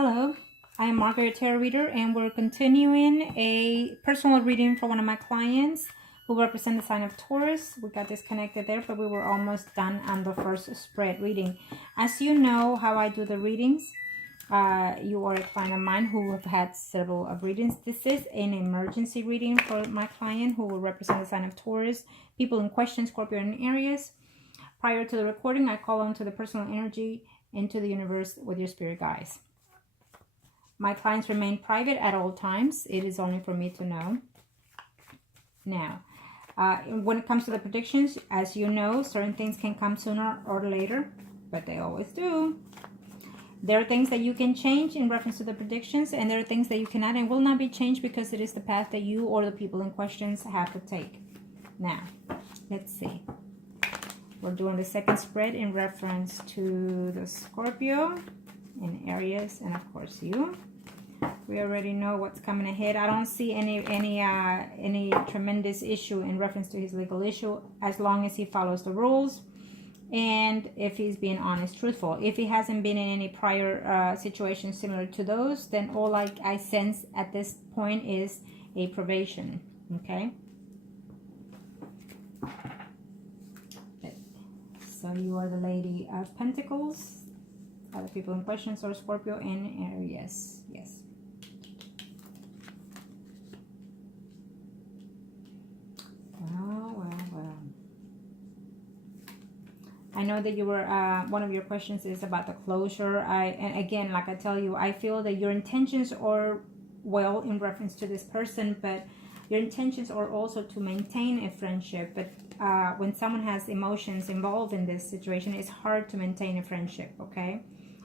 Hello, I am Margourtarotreader, and we're continuing a personal reading for one of my clients who represent the sign of Taurus. We got disconnected there, but we were almost done on the first spread reading. As you know how I do the readings, you are a client of mine who have had several of readings. This is an emergency reading for my client who will represent the sign of Taurus, people in question, Scorpio, and Aries. Prior to the recording, I call on to the personal energy into the universe with your spirit guides. My clients remain private at all times. It is only for me to know. Now, when it comes to the predictions, as you know, certain things can come sooner or later, but they always do. There are things that you can change in reference to the predictions, and there are things that you cannot and will not be changed because it is the path that you or the people in questions have to take. Now, let's see. We're doing the second spread in reference to the Scorpio and Aries, and of course you. We already know what's coming ahead. I don't see any tremendous issue in reference to his legal issue, as long as he follows the rules and if he's being honest, truthful. If he hasn't been in any prior situations similar to those, then all I sense at this point is a probation. Okay. So you are the Lady of Pentacles. Other people in questions are Scorpio and Aries. Yes. Well. I know that you were, one of your questions is about the closure. And again, like I tell you, I feel that your intentions are well in reference to this person, but your intentions are also to maintain a friendship. But when someone has emotions involved in this situation, it's hard to maintain a friendship, okay?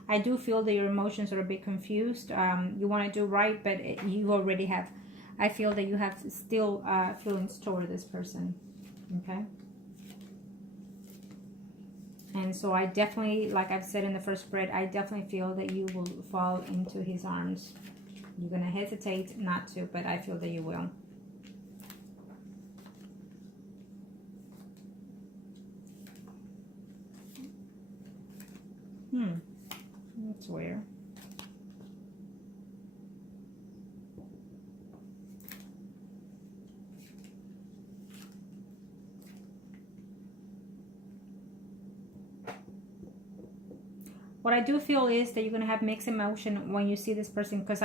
I do feel that your emotions are a bit confused. You want to do right, but you already have, I feel that you have still feelings toward this person, okay? And so I definitely, like I've said in the first spread, I definitely feel that you will fall into his arms. You're going to hesitate not to, but I feel that you will. That's weird. What I do feel is that you're going to have mixed emotion when you see this person, because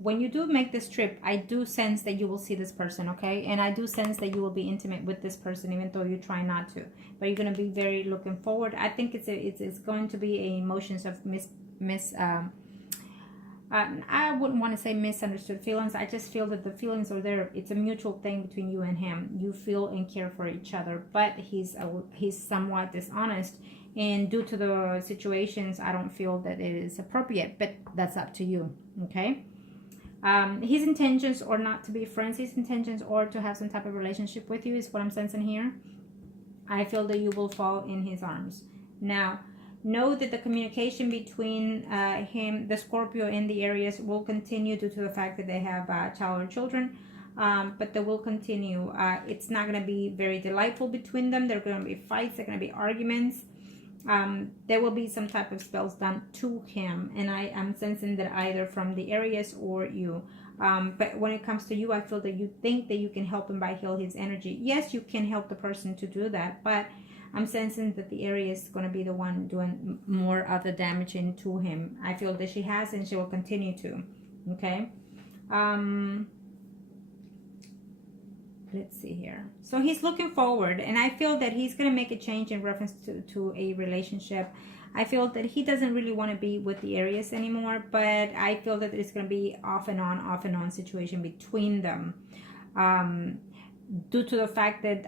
when you do make this trip, I do sense that you will see this person, okay? And I do sense that you will be intimate with this person, even though you try not to. But you're going to be very looking forward. I think it's going to be a emotions of I wouldn't want to say misunderstood feelings. I just feel that the feelings are there. It's a mutual thing between you and him. You feel and care for each other, but he's somewhat dishonest. And due to the situations, I don't feel that it is appropriate, but that's up to you, okay? His intentions are not to be friends. His intentions are to have some type of relationship with you is what I'm sensing here. I feel that you will fall in his arms. Now, know that the communication between him, the Scorpio, and the Aries will continue due to the fact that they have child or children. But they will continue. It's not going to be very delightful between them. There are going to be fights. There are going to be arguments. There will be some type of spells done to him, and I am sensing that either from the Aries or you. But when it comes to you, I feel that you think that you can help him by heal his energy. Yes, you can help the person to do that, but I'm sensing that the Aries is going to be the one doing more of the damaging to him. I feel that she has, and she will continue to. Okay. Let's see here. So he's looking forward, and I feel that he's going to make a change in reference to a relationship. I feel that he doesn't really want to be with the Aries anymore, but I feel that it's going to be off and on situation between them. Due to the fact that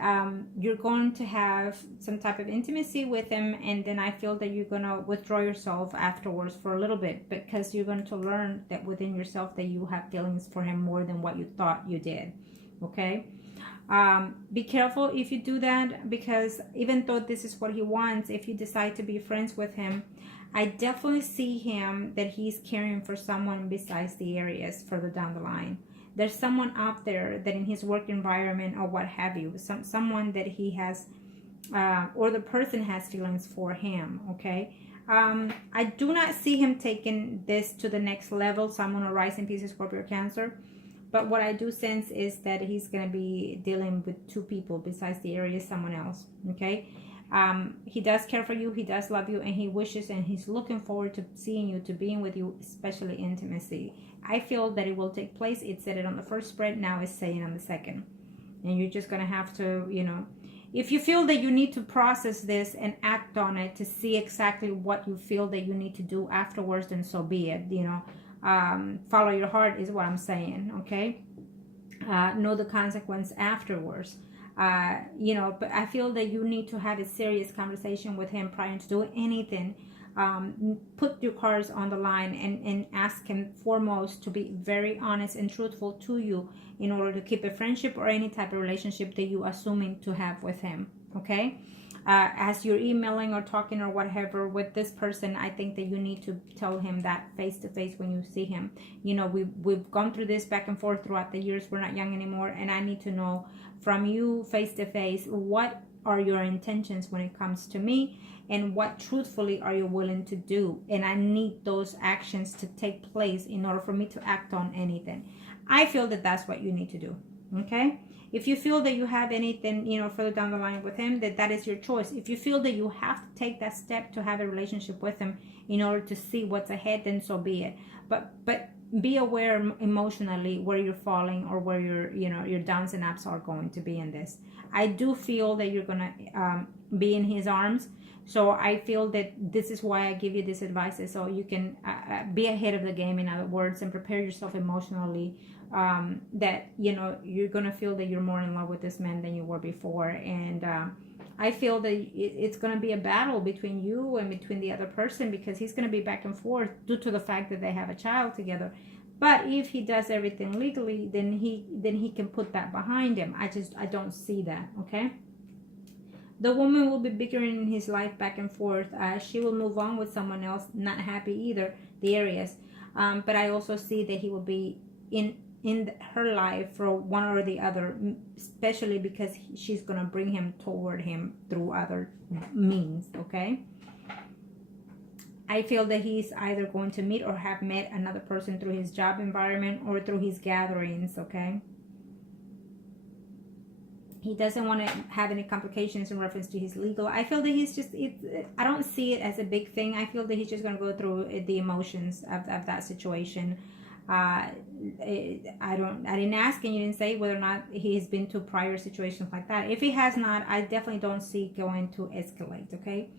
you're going to have some type of intimacy with him, and then I feel that you're going to withdraw yourself afterwards for a little bit, because you're going to learn that within yourself that you have feelings for him more than what you thought you did, okay? Be careful if you do that, because even though this is what he wants, if you decide to be friends with him, I definitely see him that he's caring for someone besides the Aries further down the line. There's someone out there that in his work environment or what have you, someone that he has, or the person has feelings for him, okay? I do not see him taking this to the next level. Sun, Moon, or Rising, Pisces, Scorpio, or Cancer. But what I do sense is that he's going to be dealing with two people besides the Aries, someone else. Okay. He does care for you. He does love you, and he wishes and he's looking forward to seeing you, to being with you, especially intimacy. I feel that it will take place. It said it on the first spread. Now it's saying on the second. And you're just going to have to, you know, if you feel that you need to process this and act on it to see exactly what you feel that you need to do afterwards, then so be it. You know, follow your heart is what I'm saying. Okay. Know the consequence afterwards. You know, but I feel that you need to have a serious conversation with him prior to doing anything. Put your cards on the line and ask him foremost to be very honest and truthful to you in order to keep a friendship or any type of relationship that you assuming to have with him. Okay. As you're emailing or talking or whatever with this person, I think that you need to tell him that face to face when you see him. You know, we've gone through this back and forth throughout the years. We're not young anymore, and I need to know from you face to face, what are your intentions when it comes to me, and what truthfully are you willing to do? And I need those actions to take place in order for me to act on anything. I feel that that's what you need to do. Okay. If you feel that you have anything, you know, further down the line with him, that is your choice. If you feel that you have to take that step to have a relationship with him in order to see what's ahead, then so be it. But be aware emotionally where you're falling or where your downs and ups are going to be in this. I do feel that you're gonna be in his arms. So I feel that this is why I give you this advice, so you can be ahead of the game, in other words, and prepare yourself emotionally. That, you know, you're gonna feel that you're more in love with this man than you were before. And I feel that it's gonna be a battle between you and between the other person, because he's gonna be back and forth due to the fact that they have a child together. But if he does everything legally, then he can put that behind him. I don't see that. Okay. The woman will be bickering in his life back and forth. She will move on with someone else, not happy either, the Aries. But I also see that he will be in her life for one or the other, especially because she's going to bring him toward him through other means. Okay. I feel that he's either going to meet or have met another person through his job environment or through his gatherings. Okay. He doesn't want to have any complications in reference to his legal. I feel that he's just, I don't see it as a big thing. I feel that he's just going to go through the emotions of that situation. I didn't ask, and you didn't say whether or not he's been to prior situations like that. If he has not, I definitely don't see it going to escalate. Okay.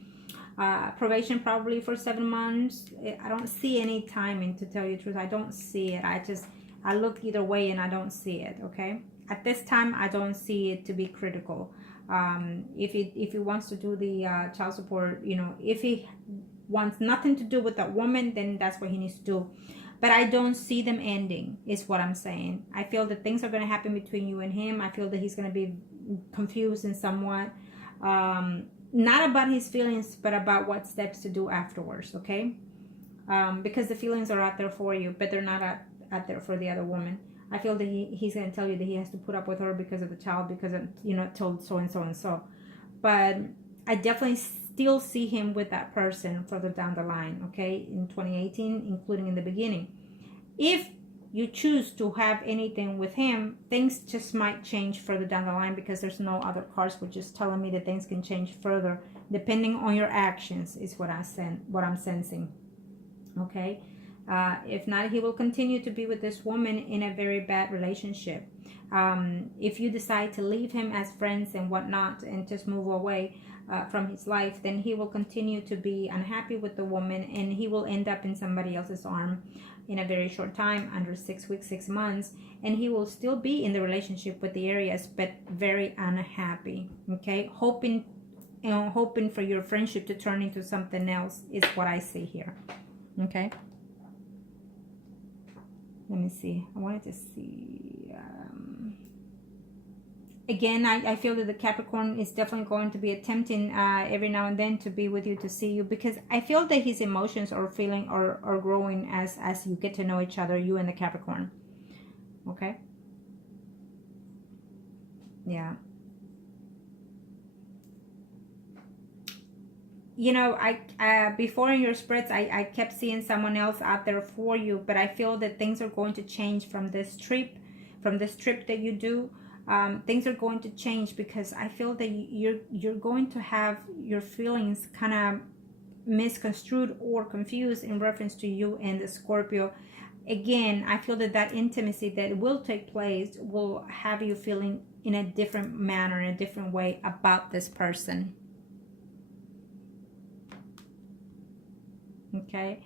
Probation probably for 7 months. I don't see any timing, to tell you the truth. I don't see it. I look either way and I don't see it. Okay. At this time, I don't see it to be critical. If he wants to do the child support, you know, if he wants nothing to do with that woman, then that's what he needs to do. But I don't see them ending, is what I'm saying. I feel that things are going to happen between you and him. I feel that he's going to be confused and somewhat, not about his feelings, but about what steps to do afterwards. Okay. Because the feelings are out there for you, but they're not out there for the other woman. I feel that he's going to tell you that he has to put up with her because of the child, because of, you know, told so and so and so. But I definitely still see him with that person further down the line, okay, in 2018, including in the beginning. If you choose to have anything with him, things just might change further down the line, because there's no other cards which is telling me that things can change further depending on your actions, is what I'm sensing. Okay. If not, he will continue to be with this woman in a very bad relationship. If you decide to leave him as friends and whatnot and just move away from his life, then he will continue to be unhappy with the woman, and he will end up in somebody else's arm in a very short time, under 6 weeks, 6 months, and he will still be in the relationship with the Aries, but very unhappy. Okay, hoping for your friendship to turn into something else is what I see here. Okay. Let me see. I wanted to see. Again, I feel that the Capricorn is definitely going to be attempting every now and then to be with you, to see you, because I feel that his emotions are feeling are growing as you get to know each other, you and the Capricorn. Okay. Yeah. you know, before in your spreads, I kept seeing someone else out there for you, but I feel that things are going to change from this trip, that you do. Things are going to change because I feel that you're going to have your feelings kind of misconstrued or confused in reference to you and the Scorpio. Again, I feel that that intimacy that will take place will have you feeling in a different manner, in a different way about this person. Okay.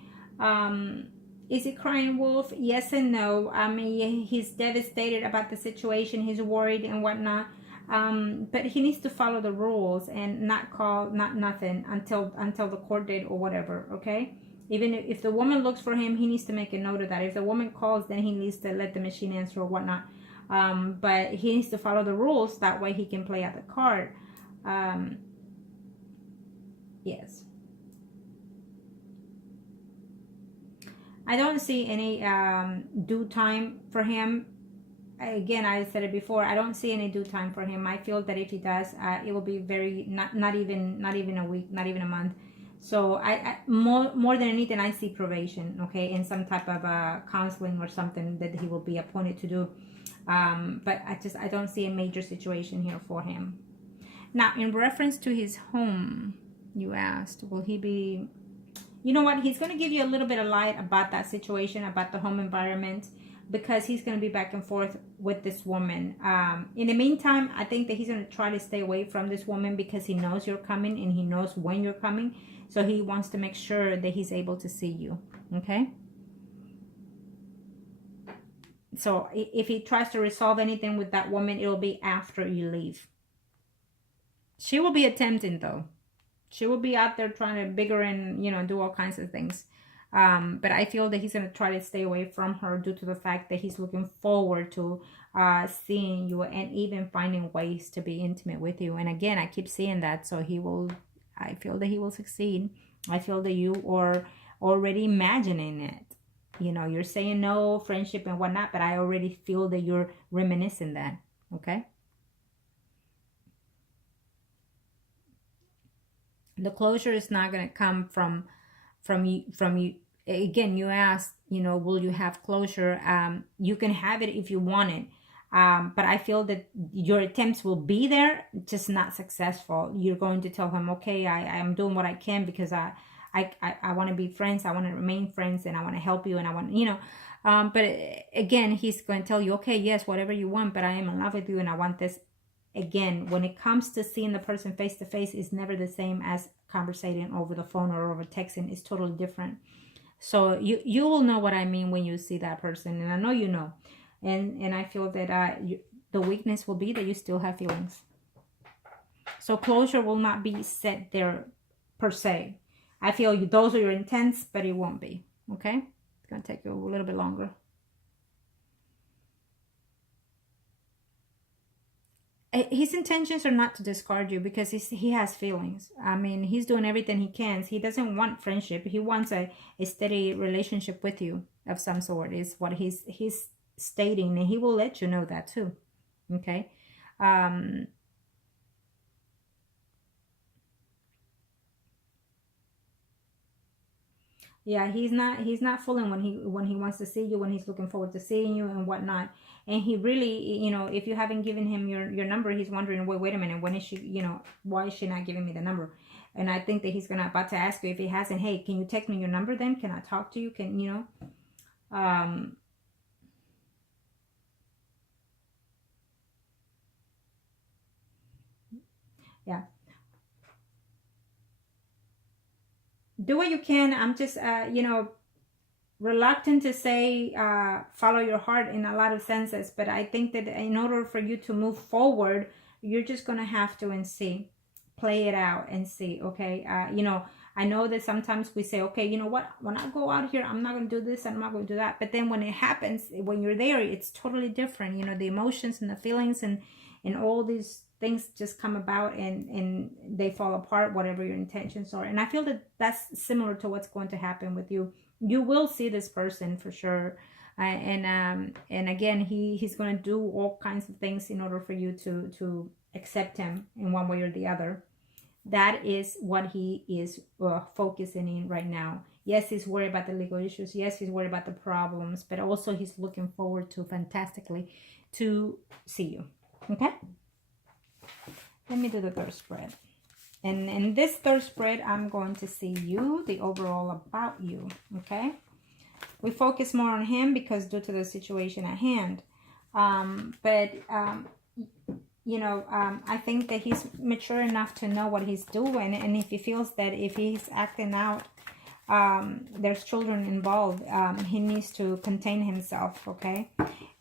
Is he crying wolf? Yes and no. I mean, he's devastated about the situation. He's worried and whatnot. But he needs to follow the rules and not call, not nothing until the court date or whatever. Okay. Even if the woman looks for him, he needs to make a note of that. If the woman calls, then he needs to let the machine answer or whatnot. But he needs to follow the rules. That way he can play out the card. Yes. I don't see any due time for him. Again, I said it before. I don't see any due time for him. I feel that if he does, it will be very not even a week, not even a month. So I more than anything, I see probation. Okay, in some type of counseling or something that he will be appointed to do. But I don't see a major situation here for him. Now, in reference to his home, you asked, will he be? You know what? He's going to give you a little bit of light about that situation, about the home environment, because he's going to be back and forth with this woman. In the meantime, I think that he's going to try to stay away from this woman because he knows you're coming and he knows when you're coming. So he wants to make sure that he's able to see you. Okay? So if he tries to resolve anything with that woman, it'll be after you leave. She will be attempting, though. She will be out there trying to bigger and, you know, do all kinds of things. But I feel that he's going to try to stay away from her due to the fact that he's looking forward to seeing you and even finding ways to be intimate with you. And again, I keep seeing that. So I feel that he will succeed. I feel that you are already imagining it. You know, you're saying no, friendship and whatnot, but I already feel that you're reminiscing that. Okay? The closure is not going to come from you. Again, you asked, you know, will you have closure? You can have it if you want it. But I feel that your attempts will be there, just not successful. You're going to tell him, okay, I'm doing what I can because I want to be friends. I want to remain friends and I want to help you and I want, you know. But again, he's going to tell you, okay, yes, whatever you want, but I am in love with you and I want this. Again, when it comes to seeing the person face to face, is never the same as conversating over the phone or over texting. It's totally different. So you will know what I mean when you see that person, and I know you know. And I feel that the weakness will be that you still have feelings. So closure will not be set there per se. I feel those are your intents, but it won't be. Okay, it's gonna take you a little bit longer. His intentions are not to discard you because he has feelings. I mean, he's doing everything he can. He doesn't want friendship. He wants a steady relationship with you of some sort is what he's stating, and he will let you know that too. Okay. Yeah, he's not fooling when he wants to see you, when he's looking forward to seeing you and whatnot. And he really, you know, if you haven't given him your number, he's wondering, wait a minute, when is she, you know, why is she not giving me the number? And I think that he's about to ask you, if he hasn't, hey, can you text me your number then? Can I talk to you? Can, you know, yeah. Do what you can. I'm just, you know, reluctant to say follow your heart in a lot of senses, but I think that in order for you to move forward, you're just gonna have to and see, play it out and see. Okay, you know, I know that sometimes we say, okay, you know what, when I go out here, I'm not gonna do this and I'm not gonna do that, but then when it happens, when you're there, it's totally different. You know, the emotions and the feelings and all these things just come about and they fall apart, whatever your intentions are. And I feel that that's similar to what's going to happen with you. You will see this person for sure, and again, he's going to do all kinds of things in order for you to accept him in one way or the other. That is what he is focusing in right now. Yes, he's worried about the legal issues. Yes, he's worried about the problems, but also he's looking forward to fantastically to see you. Okay? Let me do the third spread. And in this third spread, I'm going to see you, the overall about you. Okay? We focus more on him because due to the situation at hand. I think that he's mature enough to know what he's doing. And if he feels that if he's acting out, there's children involved, he needs to contain himself, okay?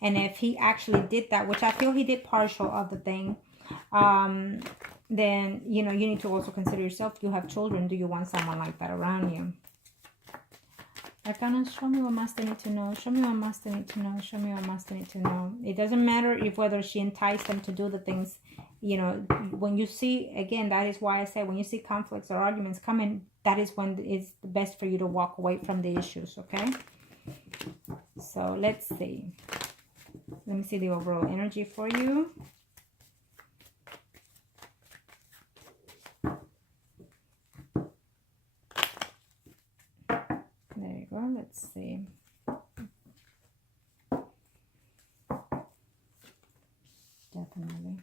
And if he actually did that, which I feel he did partial of the thing, then, you need to also consider yourself. You have children. Do you want someone like that around you? Arcana, show me what Master need to know. Show me what Master need to know. Show me what Master need to know. It doesn't matter if whether she enticed them to do the things, when you see, again, that is why I say when you see conflicts or arguments coming, that is when it's the best for you to walk away from the issues, okay? So let's see. Let me see the overall energy for you. Well, let's see. Definitely.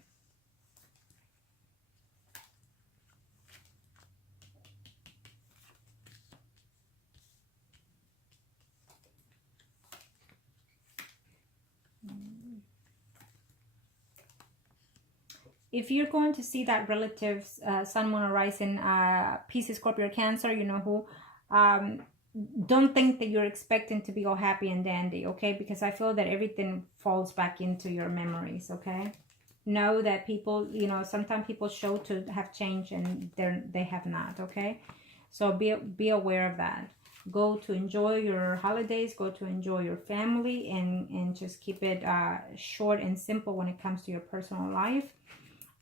If you're going to see that relatives, Sun, Moon, or Rising, Pisces, Scorpio, Cancer, who, don't think that you're expecting to be all happy and dandy, okay? Because I feel that everything falls back into your memories, okay? Know that people, sometimes people show to have changed and they have not, okay? So be aware of that. Go to enjoy your holidays, go to enjoy your family, and just keep it short and simple when it comes to your personal life.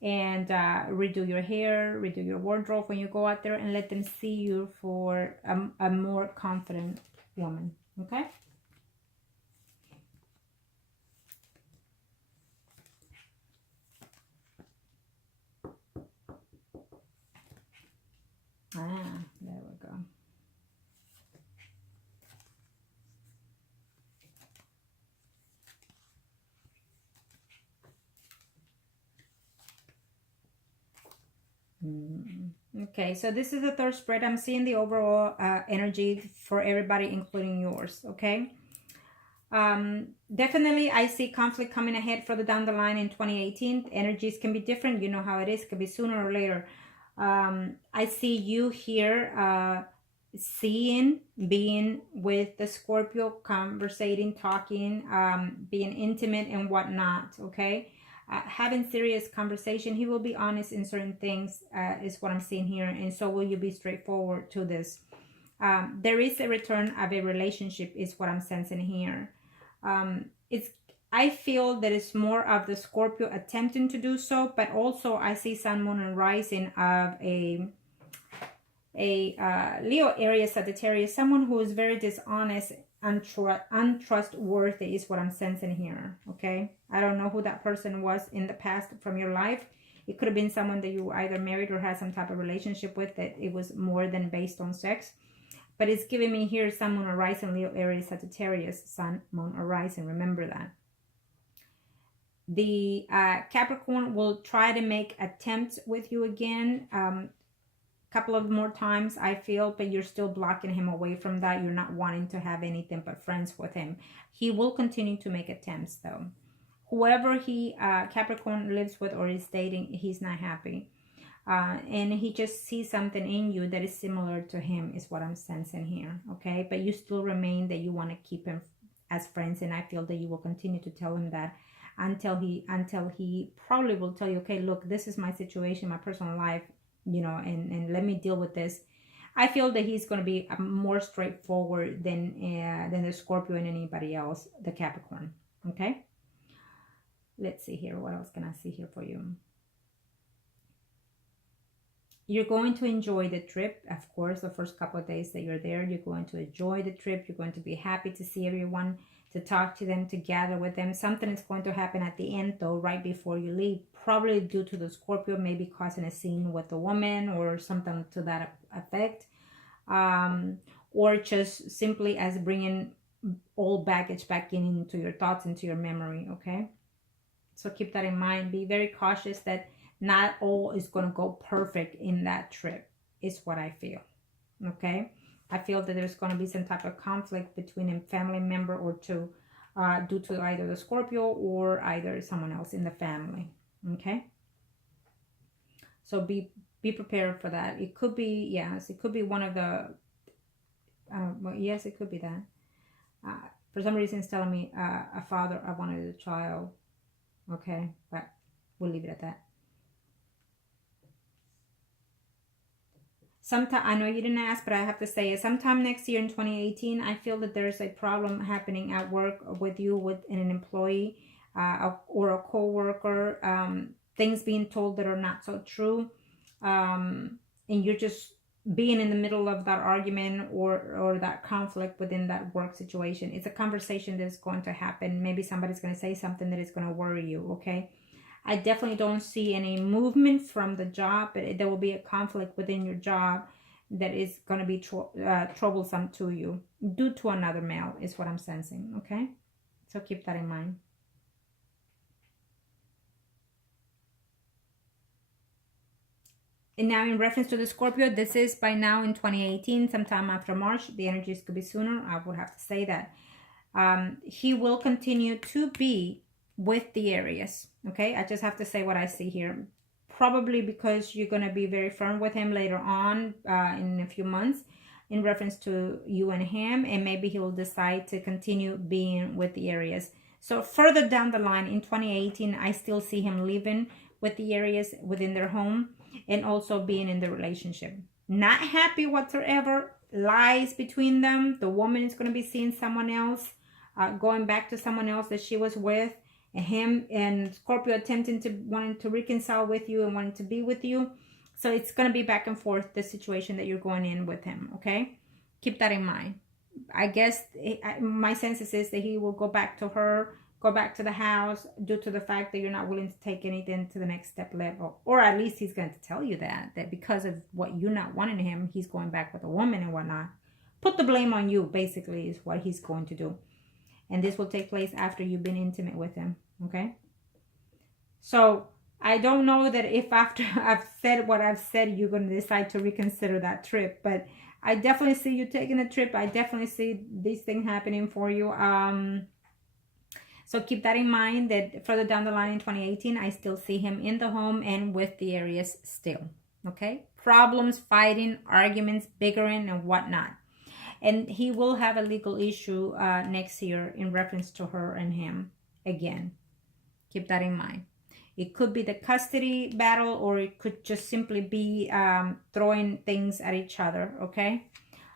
And redo your hair, redo your wardrobe when you go out there, and let them see you for a more confident woman, okay? There we go. Okay, so this is the third spread. I'm seeing the overall energy for everybody, including yours, okay? Definitely, I see conflict coming ahead further down the line in 2018. Energies can be different. You know how it is. It could be sooner or later. I see you here being with the Scorpio, conversating, talking, being intimate and whatnot, okay? Having serious conversation. He will be honest in certain things, is what I'm seeing here, and so will you be straightforward to this. There is a return of a relationship, is what I'm sensing here. I feel that it's more of the Scorpio attempting to do so, but also I see Sun, Moon, and Rising of a Leo, Aries, Sagittarius, someone who is very dishonest, untrustworthy is what I'm sensing here, okay? I don't know who that person was in the past from your life. It could have been someone that you either married or had some type of relationship with, that it was more than based on sex. But it's giving me here Sun, Moon, or Rising, Leo, Aries, Sagittarius, Sun, Moon, or Rising. Remember that. The Capricorn will try to make attempts with you again. Couple of more times, I feel, but you're still blocking him away from that. You're not wanting to have anything but friends with him. He will continue to make attempts, though. Whoever he Capricorn lives with or is dating, he's not happy. And he just sees something in you that is similar to him, is what I'm sensing here, okay? But you still remain that you want to keep him as friends, and I feel that you will continue to tell him that until he probably will tell you, okay, look, this is my situation, my personal life, and let me deal with this. I feel that he's going to be more straightforward than the Scorpio and anybody else, the Capricorn, okay? Let's see here. What else can I see here for you? You're going to enjoy the trip. Of course, the first couple of days that you're there, you're going to enjoy the trip. You're going to be happy to see everyone, to talk to them, to gather with them. Something is going to happen at the end, though, right before you leave, probably due to the Scorpio, maybe causing a scene with the woman or something to that effect. Or just simply as bringing old baggage back into your thoughts, into your memory, okay? So keep that in mind. Be very cautious that not all is going to go perfect in that trip, is what I feel, okay? I feel that there's going to be some type of conflict between a family member or two due to either the Scorpio or either someone else in the family, okay? So be prepared for that. It could be, yes, it could be one of the, well, yes, it could be that. For some reason, it's telling me a father of one of the child, okay? But we'll leave it at that. Sometime, I know you didn't ask, but I have to say it. Sometime next year in 2018, I feel that there's a problem happening at work with you, with an employee or a co-worker. Things being told that are not so true. And you're just being in the middle of that argument or that conflict within that work situation. It's a conversation that's going to happen. Maybe somebody's going to say something that is going to worry you, okay? I definitely don't see any movement from the job, but there will be a conflict within your job that is going to be troublesome to you due to another male, is what I'm sensing, okay? So keep that in mind. And now in reference to the Scorpio, this is by now in 2018, sometime after March. The energies could be sooner. I would have to say that. He will continue to be with the Aries, okay? I just have to say what I see here. Probably because you're going to be very firm with him later on in a few months in reference to you and him, and maybe he will decide to continue being with the Aries. So further down the line in 2018, I still see him living with the Aries within their home and also being in the relationship. Not happy whatsoever, lies between them. The woman is going to be seeing someone else, going back to someone else that she was with. Him and Scorpio wanting to reconcile with you and wanting to be with you. So it's going to be back and forth, the situation that you're going in with him, okay? Keep that in mind. I guess my sense is that he will go back to her, go back to the house due to the fact that you're not willing to take anything to the next step level. Or at least he's going to tell you that because of what you're not wanting him, he's going back with a woman and whatnot. Put the blame on you, basically, is what he's going to do. And this will take place after you've been intimate with him. Okay, so I don't know that if after I've said what I've said, you're going to decide to reconsider that trip, but I definitely see you taking a trip. I definitely see these things happening for you. So keep that in mind, that further down the line in 2018, I still see him in the home and with the Aries still. Okay, problems, fighting, arguments, bickering, and whatnot. And he will have a legal issue next year in reference to her and him again. Keep that in mind. It could be the custody battle, or it could just simply be throwing things at each other, okay?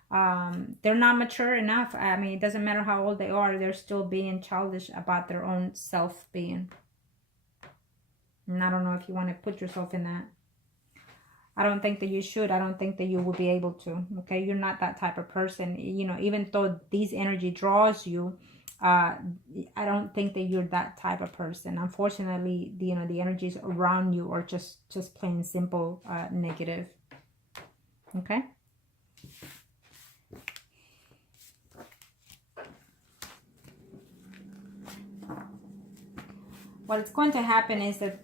They're not mature enough. I mean, it doesn't matter how old they are. They're still being childish about their own self-being. And I don't know if you want to put yourself in that. I don't think that you should. I don't think that you will be able to, okay? You're not that type of person. You know, even though these energy draws you, I don't think that you're that type of person. Unfortunately, the energies around you are just plain simple negative. Okay. What's going to happen is that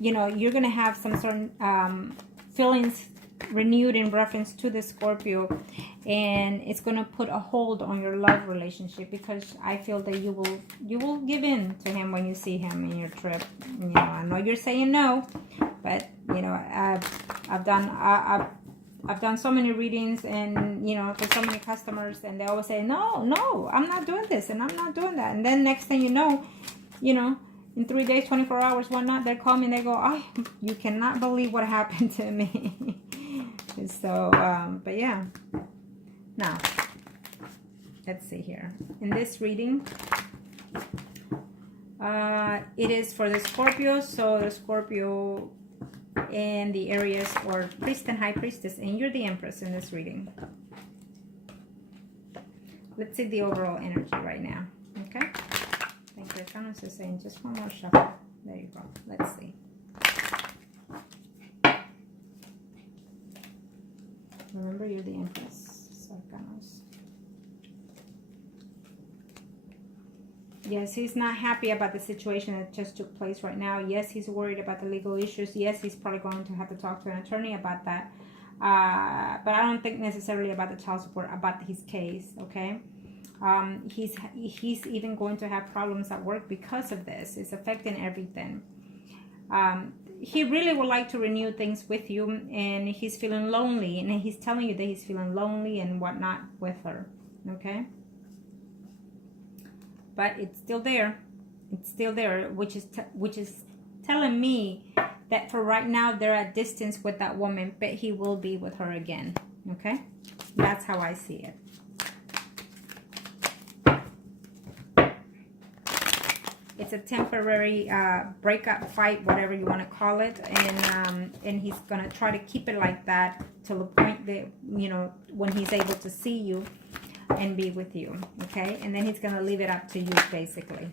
you're going to have some certain feelings renewed in reference to the Scorpio, and it's going to put a hold on your love relationship, because I feel that you will give in to him when you see him in your trip. I know you're saying no, but I've done so many readings, and for so many customers, and they always say no, I'm not doing this and I'm not doing that, and then next thing you know in 3 days, 24 hours, whatnot, they call me and they go, oh, you cannot believe what happened to me. So, but yeah. Now, let's see here. In this reading, it is for the Scorpio. So the Scorpio in the areas or priest and high priestess, and you're the empress in this reading. Let's see the overall energy right now. Okay. Thank you. Taurus is saying just one more shuffle. There you go. Let's see. Remember, you're the empress. Arcanos. Yes, he's not happy about the situation that just took place right now. Yes, he's worried about the legal issues. Yes, he's probably going to have to talk to an attorney about that. But I don't think necessarily about the child support, about his case, okay? He's even going to have problems at work because of this. It's affecting everything. He really would like to renew things with you, and he's feeling lonely, and he's telling you that he's feeling lonely and whatnot with her, okay? But it's still there. It's still there, which is telling me that for right now they're at distance with that woman, but he will be with her again, okay? That's how I see it. It's a temporary breakup, fight, whatever you want to call it, and he's gonna try to keep it like that till the point that, you know, when he's able to see you and be with you, okay? And then he's gonna leave it up to you, basically,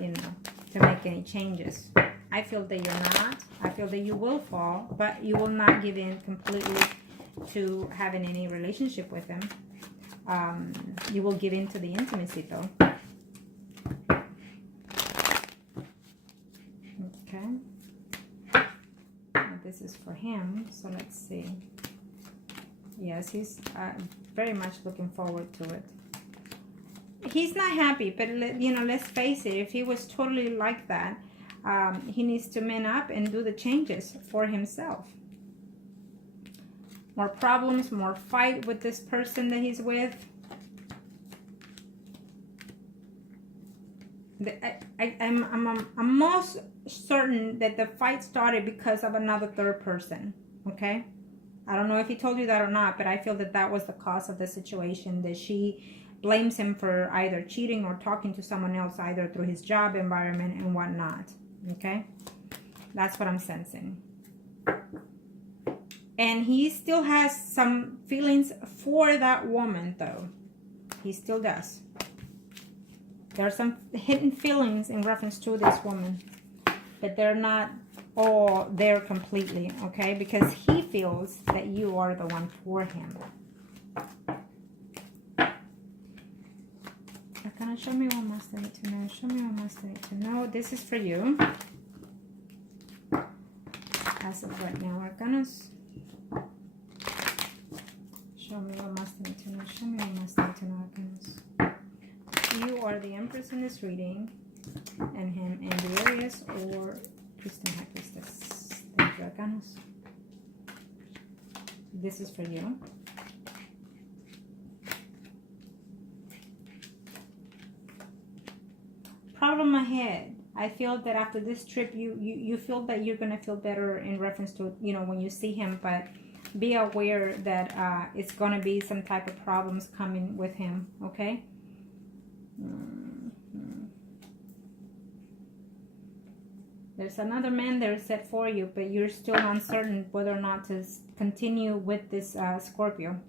you know, to make any changes. I feel that you're not. I feel that you will fall, but you will not give in completely to having any relationship with him. You will give in to the intimacy, though. Okay. Now this is for him, so let's see. Yes, he's very much looking forward to it. He's not happy, but you know, let's face it, if he was totally like that, he needs to man up and do the changes for himself. More problems, more fight with this person that he's with. I'm most certain that the fight started because of another third person, okay? I don't know if he told you that or not, but I feel that that was the cause of the situation, that she blames him for either cheating or talking to someone else, either through his job environment and whatnot, okay? That's what I'm sensing. And he still has some feelings for that woman, though. He still does. There are some hidden feelings in reference to this woman, but they're not all there completely, okay? Because he feels that you are the one for him. Arcana, show me what must I need to know. Show me what must I need to know. This is for you. As of right now, Arcanas. Show me what must I need to know. Show me what must I need to know, Arcanas. You are the Empress in this reading, and him in the Aries or Christian High Priestess. Thank you, Arcanas. This is for you. Problem ahead. I feel that after this trip, you feel that you're going to feel better in reference to, you know, when you see him, but be aware that it's going to be some type of problems coming with him, okay? There's another man there set for you, but you're still uncertain whether or not to continue with this Scorpio.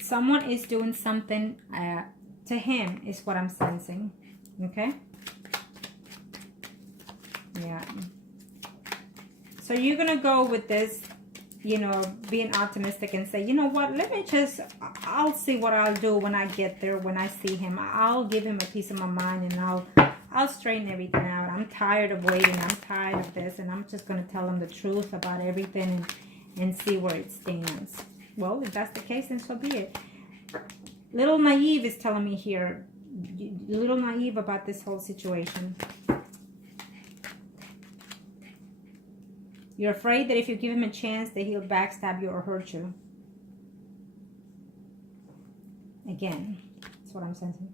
Someone is doing something to him, is what I'm sensing. Okay? Yeah. So you're going to go with this, you know, being optimistic and say, you know what, let me just, I'll see what I'll do when I get there, when I see him. I'll give him a piece of my mind, and I'll straighten everything out. I'm tired of waiting. I'm tired of this, and I'm just going to tell him the truth about everything and see where it stands. Well, if that's the case, then so be it. Little naive is telling me here. Little naive about this whole situation. You're afraid that if you give him a chance that he'll backstab you or hurt you. Again, that's what I'm sensing.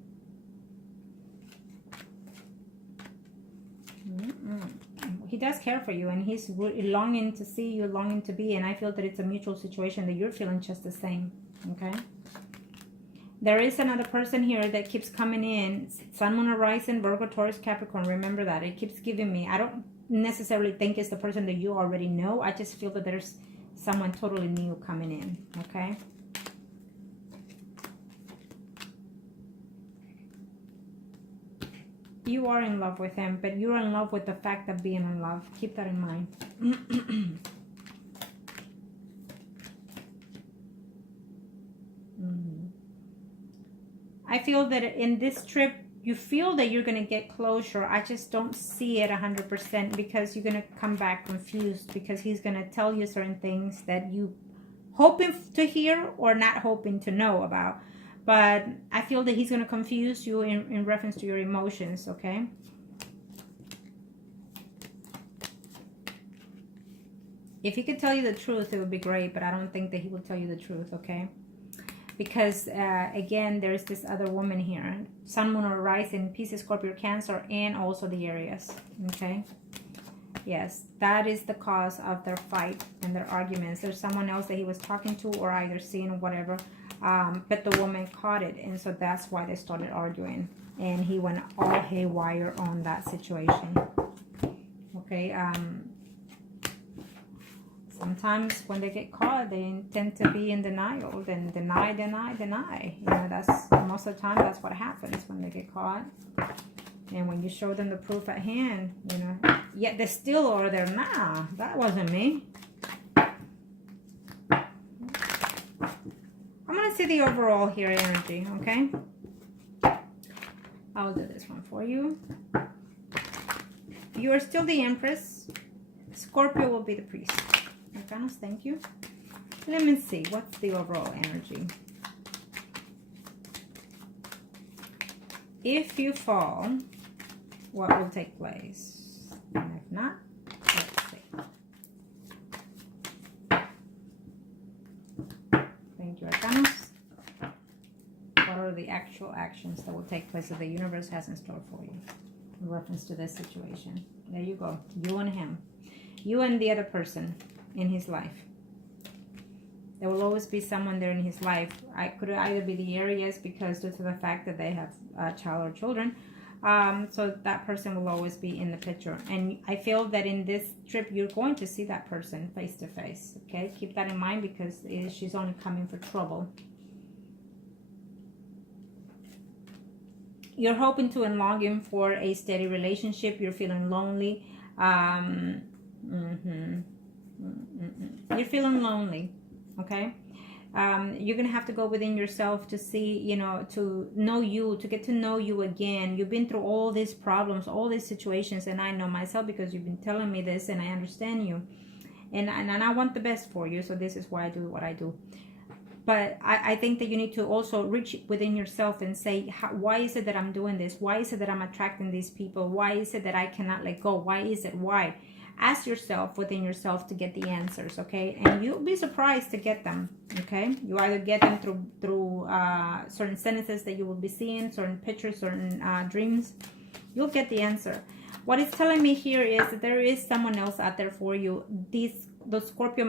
He does care for you, and he's longing to see you, longing to be, and I feel that it's a mutual situation, that you're feeling just the same, okay? There is another person here that keeps coming in. Sun, Moon, Horizon, Virgo, Taurus, Capricorn. Remember that. It keeps giving me. necessarily think it's the person that you already know. I just feel that there's someone totally new coming in, okay? You are in love with him, but you're in love with the fact of being in love. Keep that in mind. I feel that in this trip, you feel that you're going to get closure. I just don't see it 100% because you're going to come back confused because he's going to tell you certain things that you hoping to hear or not hoping to know about. But I feel that he's going to confuse you in reference to your emotions, okay? If he could tell you the truth, it would be great, but I don't think that he will tell you the truth, okay? Because, again, there's this other woman here. Sun, Moon, or Rising, Pisces, Scorpio, Cancer, and also the Aries, okay? Yes, that is the cause of their fight and their arguments. There's someone else that he was talking to or either seeing or whatever, but the woman caught it, and so that's why they started arguing. And he went all haywire on that situation, okay? Sometimes when they get caught, they tend to be in denial. Then deny. You know, that's most of the time that's what happens when they get caught. And when you show them the proof at hand, you know, yet they still are there. Nah, that wasn't me. I'm gonna see the overall here energy, okay? I'll do this one for you. You are still the Empress. Scorpio will be the priest. Arcanos, thank you. Let me see, what's the overall energy? If you fall, what will take place? And if not, let's see. Thank you, Arcanos. What are the actual actions that will take place that the universe has in store for you in reference to this situation? There you go. You and him. You and the other person in his life. There will always be someone there in his life. I could either be the Aries because due to the fact that they have a child or children. So that person will always be in the picture. And I feel that in this trip, you're going to see that person face to face. Okay, keep that in mind because she's only coming for trouble. You're hoping to and longing for a steady relationship. You're feeling lonely. You're feeling lonely, okay? You're gonna have to go within yourself to see, you know, to know you, to get to know you again. You've been through all these problems, all these situations, and I know myself because you've been telling me this, and I understand you, and I want the best for you. So this is why I do what I do. But I think that you need to also reach within yourself and say, why is it that I'm doing this? Why is it that I'm attracting these people? Why is it that I cannot let go? Why is it? Why? Ask yourself within yourself to get the answers, okay? And you'll be surprised to get them, okay? You either get them through certain sentences that you will be seeing, certain pictures, certain dreams. You'll get the answer. What it's telling me here is that there is someone else out there for you. The Scorpio